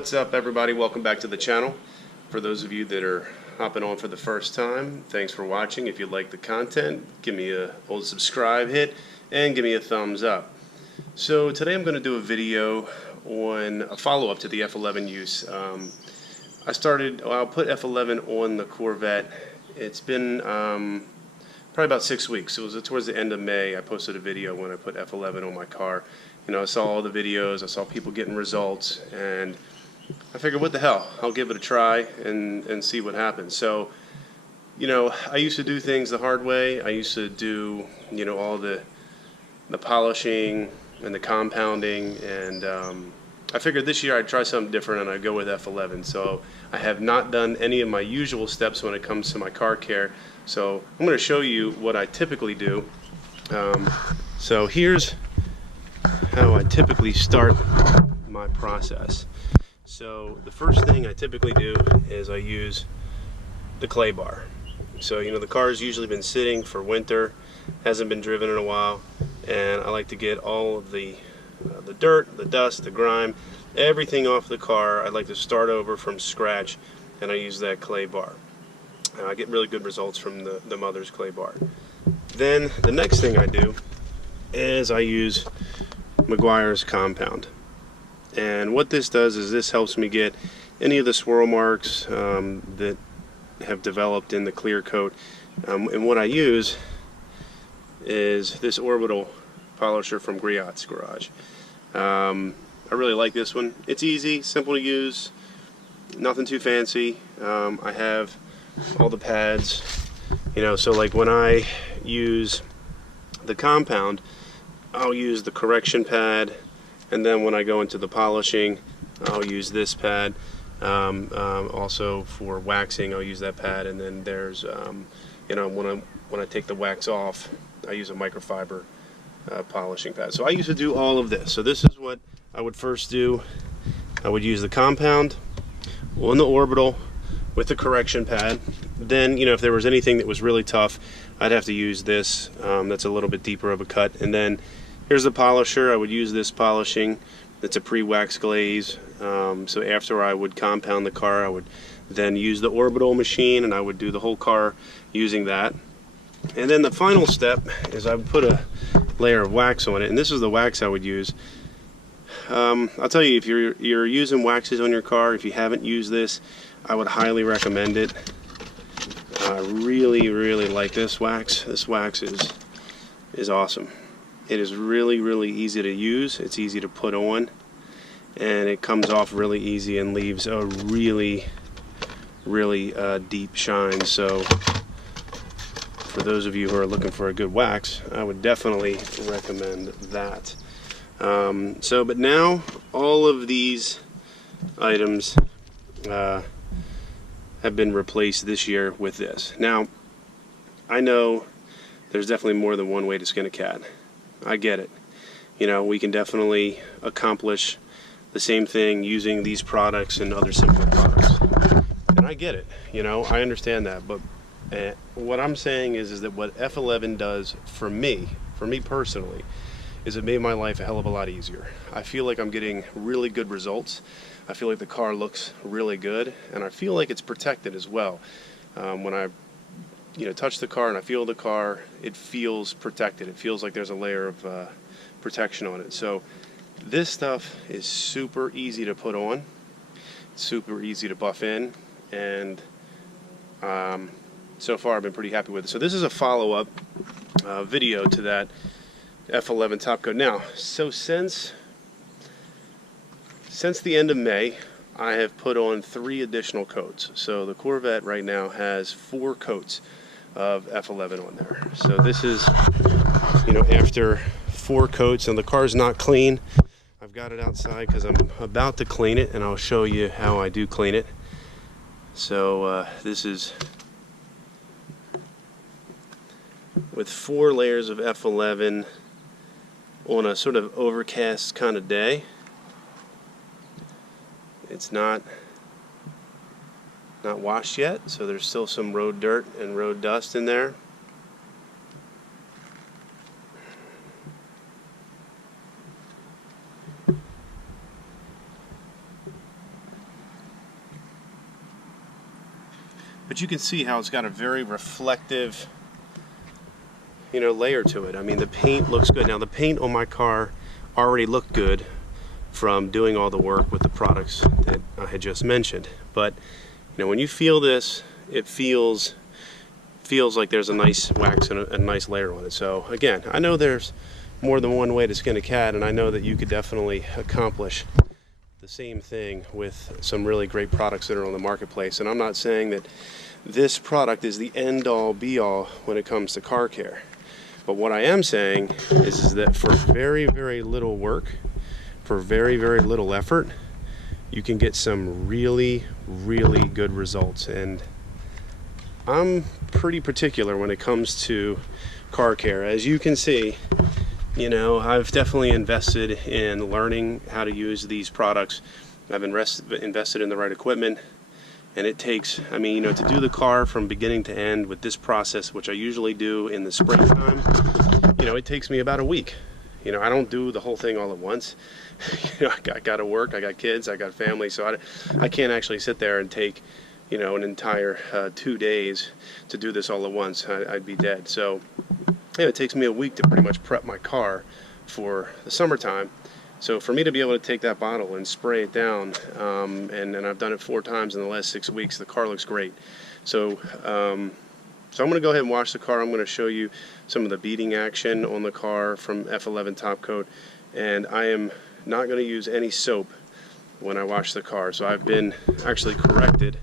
What's up, everybody? Welcome back to the channel. For those of you that are hopping on for the first time, thanks for watching. If you like the content, give me a old subscribe hit and give me a thumbs up. So today I'm going to do a video on a follow-up to the F11 use. I'll put F11 on the Corvette. It's been probably about 6 weeks. It was towards the end of May. I posted a video when I put F11 on my car. You know, I saw all the videos, I saw people getting results, and I figured, what the hell, I'll give it a try and see what happens. So, you know, I used to do things the hard way. I used to do, you know, all the polishing and the compounding, and I figured this year I'd try something different and I'd go with F11. So I have not done any of my usual steps when it comes to my car care. So I'm going to show you what I typically do. So here's how I typically start my process. So the first thing I typically do is I use the clay bar. So, you know, the car's usually been sitting for winter, hasn't been driven in a while, and I like to get all of the dirt, the dust, the grime, everything off the car. I like to start over from scratch, and I use that clay bar. I get really good results from the Mother's clay bar. Then the next thing I do is I use Mcguire's compound. And what this does is this helps me get any of the swirl marks that have developed in the clear coat. And what I use is this orbital polisher from Griot's Garage. I really like this one. It's easy, simple to use, nothing too fancy. I have all the pads, you know, so like when I use the compound, I'll use the correction pad, and then when I go into the polishing, I'll use this pad. Also for waxing, I'll use that pad, and then there's, you know, when I take the wax off, I use a microfiber polishing pad. So I used to do all of this. So this is what I would first do. I would use the compound on the orbital with the correction pad. Then, you know, if there was anything that was really tough, I'd have to use this. That's a little bit deeper of a cut. And then here's the polisher. I would use this polishing. It's a pre-wax glaze. So after I would compound the car, I would then use the orbital machine, and I would do the whole car using that. And then the final step is I would put a layer of wax on it, and this is the wax I would use. I'll tell you, if you're using waxes on your car, if you haven't used this, I would highly recommend it. I really like this wax. This wax is awesome. It is really easy to use. It's easy to put on, and it comes off really easy and leaves a really deep shine. So for those of you who are looking for a good wax, I would definitely recommend that. But now all of these items have been replaced this year with this. Now, I know there's definitely more than one way to skin a cat. I get it. You know, we can definitely accomplish the same thing using these products and other similar products. And I get it. You know, I understand that. But what I'm saying is that what F11 does for me personally, is it made my life a hell of a lot easier. I feel like I'm getting really good results. I feel like the car looks really good, and I feel like it's protected as well. When I, you know, touch the car and I feel the car, it feels protected. It feels like there's a layer of protection on it. So this stuff is super easy to put on, super easy to buff in, and so far I've been pretty happy with it. So this is a follow-up video to that F11 TopCoat. Now, so since the end of May, I have put on 3 additional coats. So the Corvette right now has 4 coats of F11 on there. So this is, you know, after 4 coats, and the car's not clean. I've got it outside because I'm about to clean it, and I'll show you how I do clean it. So this is with 4 layers of F11 on a sort of overcast kind of day. It's not washed yet, so there's still some road dirt and road dust in there. But you can see how it's got a very reflective, you know, layer to it. I mean, the paint looks good. Now, the paint on my car already looked good from doing all the work with the products that I had just mentioned. But, you know, when you feel this, it feels like there's a nice wax and a nice layer on it. So again, I know there's more than one way to skin a cat, and I know that you could definitely accomplish the same thing with some really great products that are on the marketplace. And I'm not saying that this product is the end-all be-all when it comes to car care. But what I am saying is that for very, very little work, for very, very little effort, you can get some really, really good results. And I'm pretty particular when it comes to car care. As you can see, you know, I've definitely invested in learning how to use these products. I've invested in the right equipment, and it takes, I mean, you know, to do the car from beginning to end with this process, which I usually do in the springtime, you know, it takes me about a week. You know, I don't do the whole thing all at once. You know, I got to work, I got kids, I got family, so I can't actually sit there and take, you know, an entire 2 days to do this all at once. I'd be dead. So yeah, it takes me a week to pretty much prep my car for the summertime. So for me to be able to take that bottle and spray it down, and I've done it 4 times in the last 6 weeks, the car looks great. So so I'm going to go ahead and wash the car. I'm going to show you some of the beading action on the car from F11 TopCoat, and I am not going to use any soap when I wash the car. So I've been actually corrected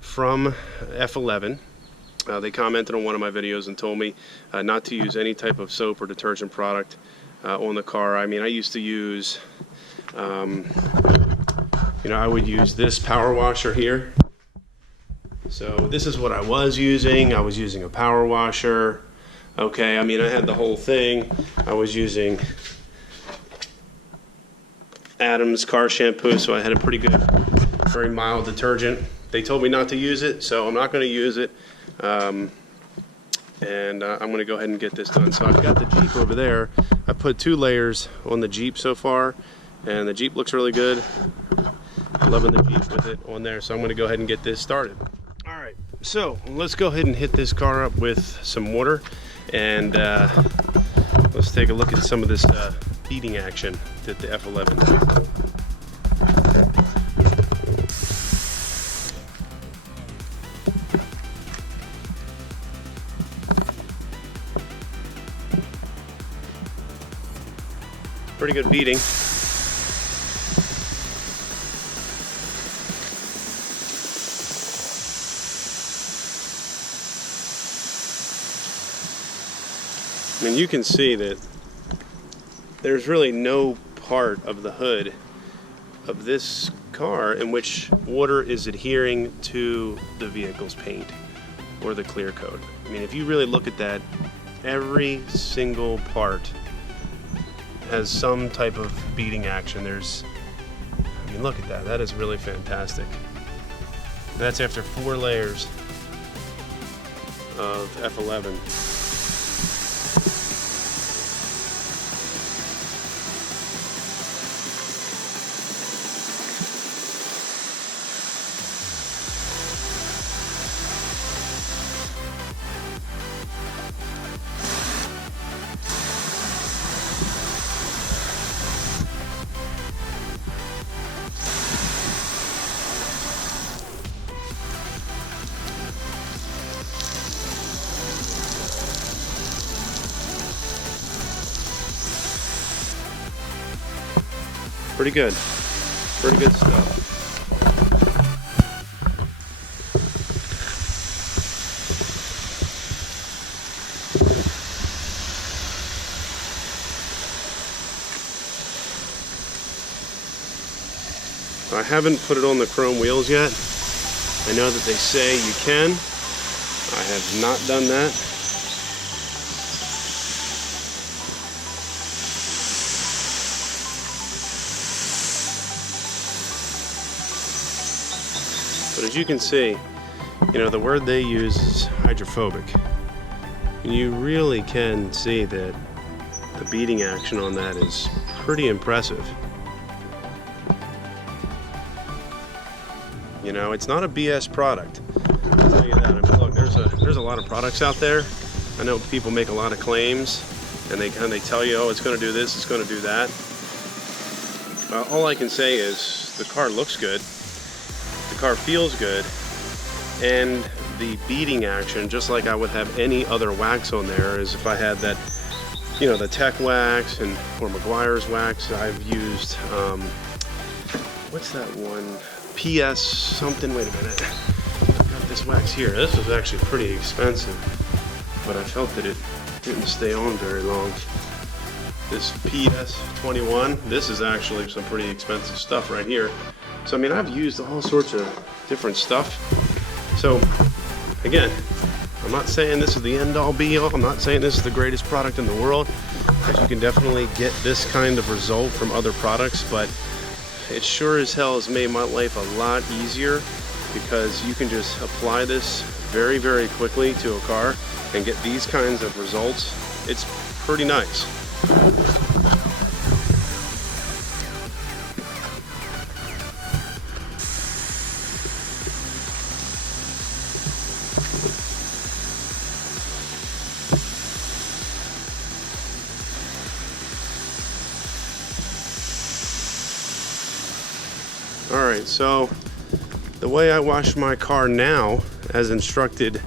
from F11. They commented on one of my videos and told me not to use any type of soap or detergent product on the car. I mean, I used to use, you know, I would use this power washer here. So this is what I was using. I was using a power washer. Okay, I mean, I had the whole thing. I was using Adam's car shampoo, so I had a pretty good, very mild detergent. They told me not to use it, so I'm not going to use it. And I'm going to go ahead and get this done. So I've got the Jeep over there. I put 2 layers on the Jeep so far, and the Jeep looks really good. I'm loving the Jeep with it on there, so I'm going to go ahead and get this started. All right, so let's go ahead and hit this car up with some water, and let's take a look at some of this beading action that the F11 does. Pretty good beading. I mean, you can see that there's really no part of the hood of this car in which water is adhering to the vehicle's paint or the clear coat. I mean, if you really look at that, every single part has some type of beading action. I mean, look at that. That is really fantastic. That's after 4 layers of F11. Pretty good. Pretty good stuff. I haven't put it on the chrome wheels yet. I know that they say you can. I have not done that. But as you can see, you know, the word they use is hydrophobic. And you really can see that the beading action on that is pretty impressive. You know, it's not a BS product. I'll tell you that. I mean, look, there's a lot of products out there. I know people make a lot of claims, and they tell you, oh, it's going to do this, it's going to do that. All I can say is the car looks good, the car feels good, and the beading action, just like I would have any other wax on there, is if I had that, you know, the Tech wax or Mcguire's wax. I've used, what's that one? PS something, wait a minute. I've got this wax here. This was actually pretty expensive, but I felt that it didn't stay on very long. This PS21, this is actually some pretty expensive stuff right here. So I mean, I've used all sorts of different stuff. So again, I'm not saying this is the end all be all. I'm not saying this is the greatest product in the world, because you can definitely get this kind of result from other products, but it sure as hell has made my life a lot easier, because you can just apply this very, very quickly to a car and get these kinds of results. It's pretty nice. Alright, so the way I wash my car now, as instructed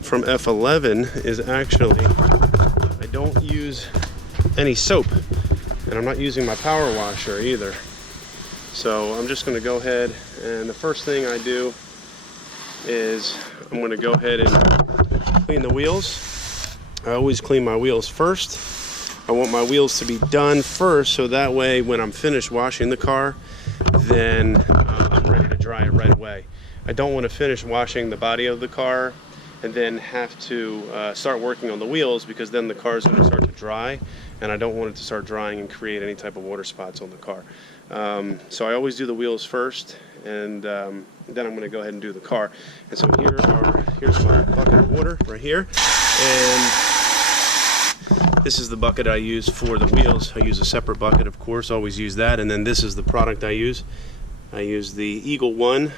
from F11, is actually I don't use any soap, and I'm not using my power washer either. So I'm just going to go ahead, and the first thing I do is I'm going to go ahead and clean the wheels. I always clean my wheels first. I want my wheels to be done first, so that way when I'm finished washing the car, then I'm ready to dry it right away. I don't want to finish washing the body of the car and then have to start working on the wheels, because then the car is going to start to dry, and I don't want it to start drying and create any type of water spots on the car. So I always do the wheels first, and then I'm going to go ahead and do the car. And so here's my bucket of water right here, and this is the bucket I use for the wheels. I use a separate bucket, of course, always use that. And then this is the product I use. I use the Eagle One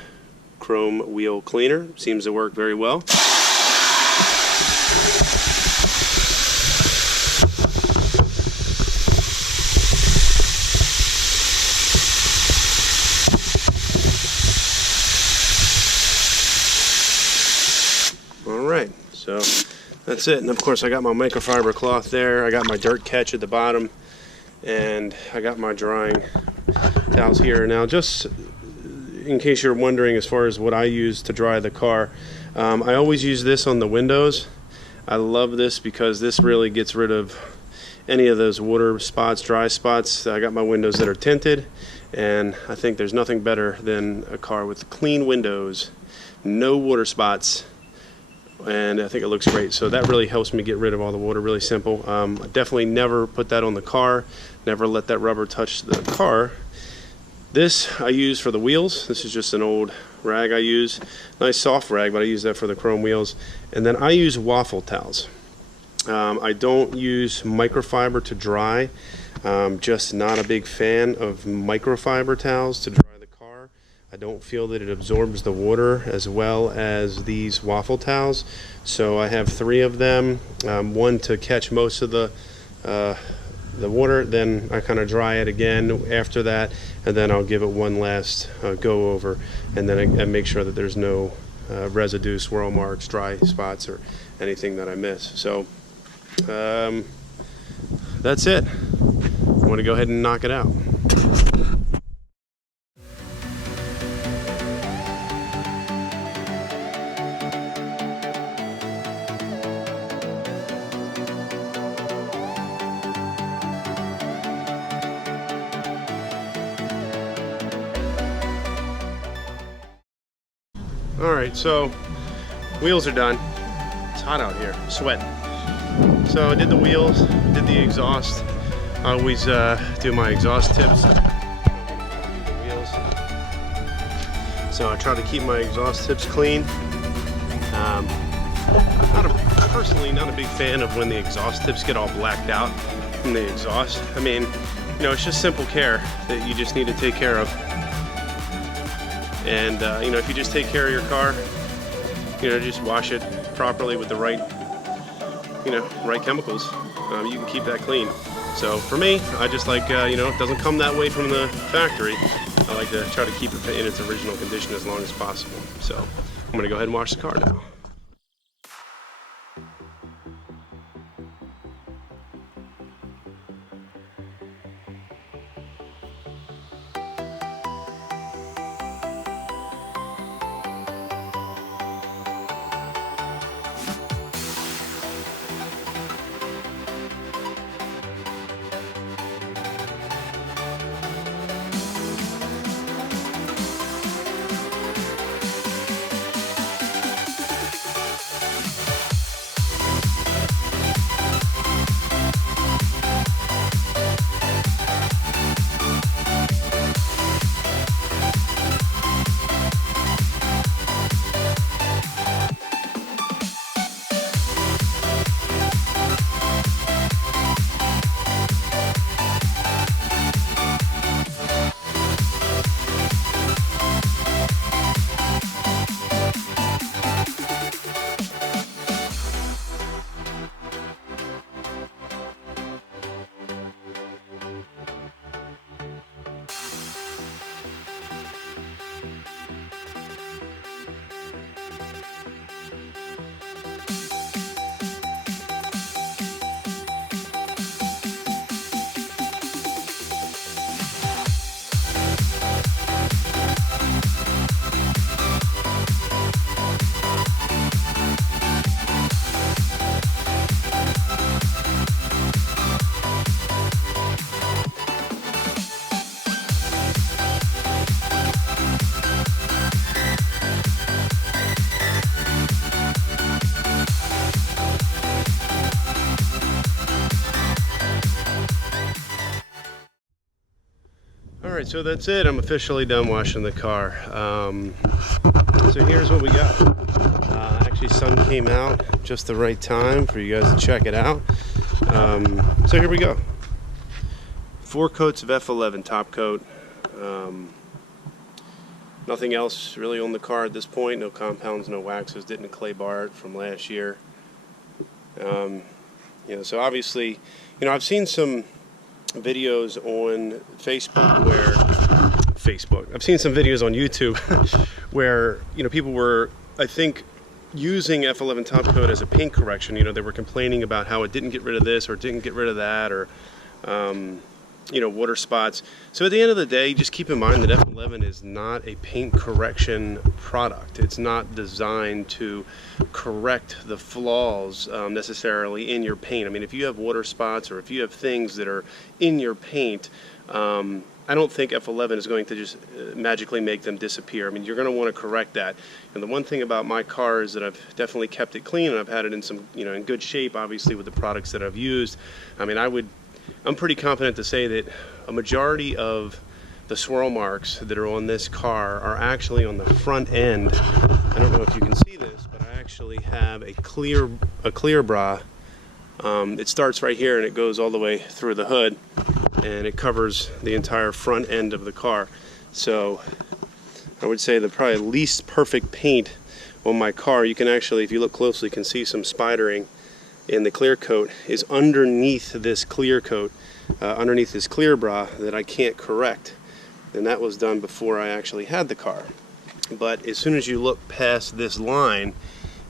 Chrome Wheel Cleaner. Seems to work very well. Alright, so that's it. And of course I got my microfiber cloth there, I got my dirt catch at the bottom, and I got my drying towels here. Now, just in case you're wondering, as far as what I use to dry the car, I always use this on the windows. I love this because this really gets rid of any of those water spots, dry spots. I got my windows that are tinted, and I think there's nothing better than a car with clean windows, no water spots, and I think it looks great. So that really helps me get rid of all the water. Really simple. I definitely never put that on the car, never let that rubber touch the car. This I use for the wheels. This is just an old rag I use, nice soft rag, but I use that for the chrome wheels. And then I use waffle towels. I don't use microfiber to dry. Just not a big fan of microfiber towels to dry the car. I don't feel that it absorbs the water as well as these waffle towels. So I have 3 of them, one to catch most of the water, then I kind of dry it again after that, and then I'll give it one last go over, and then I make sure that there's no residue, swirl marks, dry spots, or anything that I miss. So that's it. I want to go ahead and knock it out. Alright, so wheels are done. It's hot out here, I'm sweating. So I did the wheels, did the exhaust. I always do my exhaust tips. So I try to keep my exhaust tips clean. Personally not a big fan of when the exhaust tips get all blacked out from the exhaust. I mean, you know, it's just simple care that you just need to take care of. And you know, if you just take care of your car, you know, just wash it properly with the right, you know, right chemicals, you can keep that clean. So for me, I just like, you know, it doesn't come that way from the factory. I like to try to keep it in its original condition as long as possible. So I'm gonna go ahead and wash the car now. Alright, so that's it. I'm officially done washing the car. So here's what we got. Actually, sun came out just the right time for you guys to check it out. So here we go. 4 coats of F11 TopCoat. Nothing else really on the car at this point. No compounds, no waxes. Didn't clay bar it from last year. You know, so obviously, you know, I've seen some videos on Facebook I've seen some videos on YouTube where, you know, people were, I think, using F11 TopCoat as a paint correction. You know, they were complaining about how it didn't get rid of this or didn't get rid of that, or you know, water spots. So at the end of the day, just keep in mind that F11 is not a paint correction product. It's not designed to correct the flaws necessarily in your paint. I mean, if you have water spots or if you have things that are in your paint, I don't think F11 is going to just magically make them disappear. I mean, you're going to want to correct that. And the one thing about my car is that I've definitely kept it clean, and I've had it in some, you know, in good shape, obviously, with the products that I've used. I mean, I'm pretty confident to say that a majority of the swirl marks that are on this car are actually on the front end. I don't know if you can see this, but I actually have a clear bra. It starts right here and it goes all the way through the hood, and it covers the entire front end of the car. So I would say the probably least perfect paint on my car, you can actually, if you look closely, can see some spidering in the clear coat, is underneath this clear coat, underneath this clear bra that I can't correct. And that was done before I actually had the car. But as soon as you look past this line,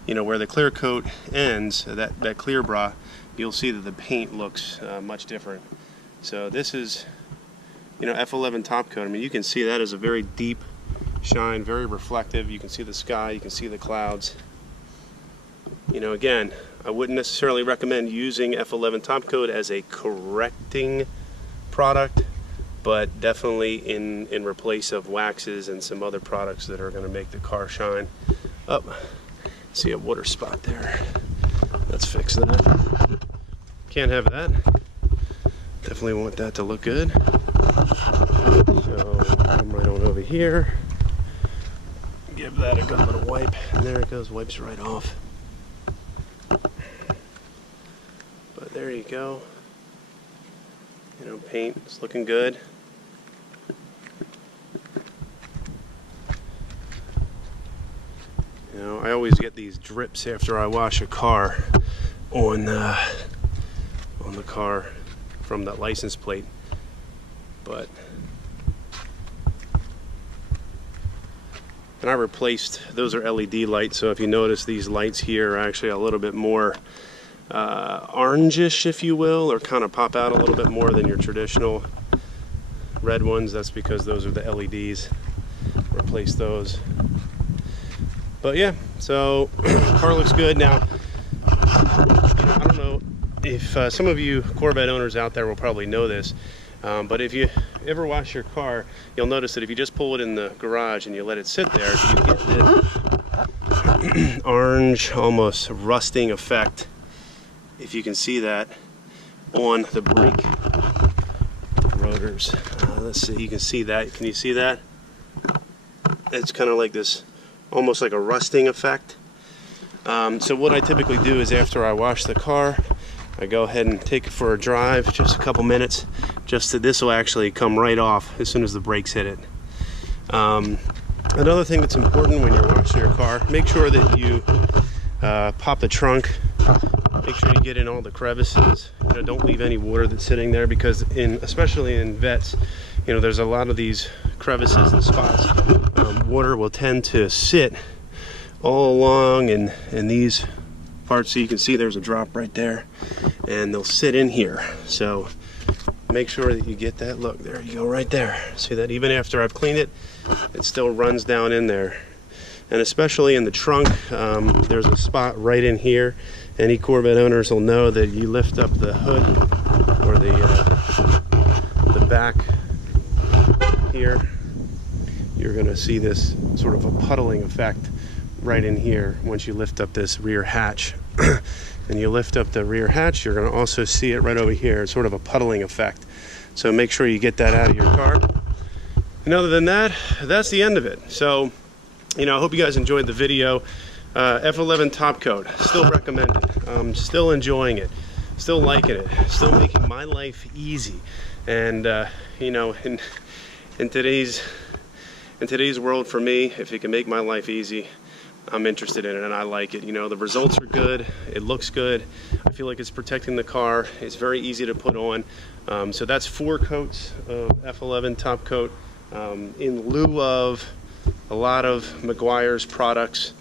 you know, where the clear coat ends, that clear bra, you'll see that the paint looks much different. So this is, you know, F11 TopCoat. I mean, you can see that is a very deep shine, very reflective. You can see the sky, you can see the clouds. You know, again, I wouldn't necessarily recommend using F11 TopCoat as a correcting product, but definitely in replace of waxes and some other products that are going to make the car shine. Oh, see a water spot there. Let's fix that. Can't have that. Definitely want that to look good. So I'm right on over here. Give that a good little wipe, and there it goes. Wipes right off. But there you go. You know, paint is looking good. always get these drips after I wash a car on the car from that license plate. But and I replaced, those are LED lights, so if you notice, these lights here are actually a little bit more orangish, if you will, or kind of pop out a little bit more than your traditional red ones. That's because those are the LEDs. Replace those. But yeah, so car looks good. Now, I don't know if some of you Corvette owners out there will probably know this, but if you ever wash your car, you'll notice that if you just pull it in the garage and you let it sit there, you get this orange, almost rusting effect, if you can see that, on the brake rotors. Let's see, you can see that. Can you see that? It's kind of like this, almost like a rusting effect. So what I typically do is after I wash the car, I go ahead and take it for a drive, just a couple minutes, just so this will actually come right off as soon as the brakes hit it. Another thing that's important when you're washing your car, make sure that you pop the trunk. Make sure you get in all the crevices. Don't leave any water that's sitting there, because especially in vets, there's a lot of these crevices and spots. Water will tend to sit all along in these parts. So you can see there's a drop right there, and they'll sit in here. So make sure that you get that. Look, there you go, right there. See that? Even after I've cleaned it, it still runs down in there. And especially in the trunk, there's a spot right in here. Any Corvette owners will know that you lift up the hood or the back here, you're going to see this sort of a puddling effect right in here once you lift up this rear hatch. And you lift up the rear hatch, you're going to also see it right over here. It's sort of a puddling effect. So make sure you get that out of your car. And other than that, that's the end of it. So, I hope you guys enjoyed the video. F11 TopCoat, still recommended. Still enjoying it, still liking it, still making my life easy. And in today's world, for me, if it can make my life easy, I'm interested in it, and I like it. The results are good, it looks good, I feel like it's protecting the car, it's very easy to put on. So that's 4 coats of F11 TopCoat in lieu of a lot of Mcguire's products.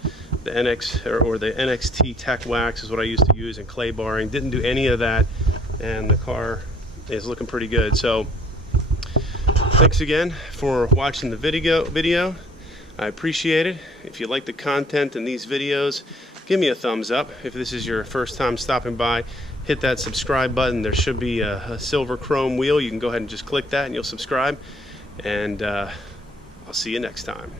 The NX or the NXT Tech Wax is what I used to use, and clay barring. Didn't do any of that, and the car is looking pretty good. So thanks again for watching the video. I appreciate it. If you like the content in these videos, give me a thumbs up. If this is your first time stopping by, hit that subscribe button. There should be a silver chrome wheel. You can go ahead and just click that and you'll subscribe. And I'll see you next time.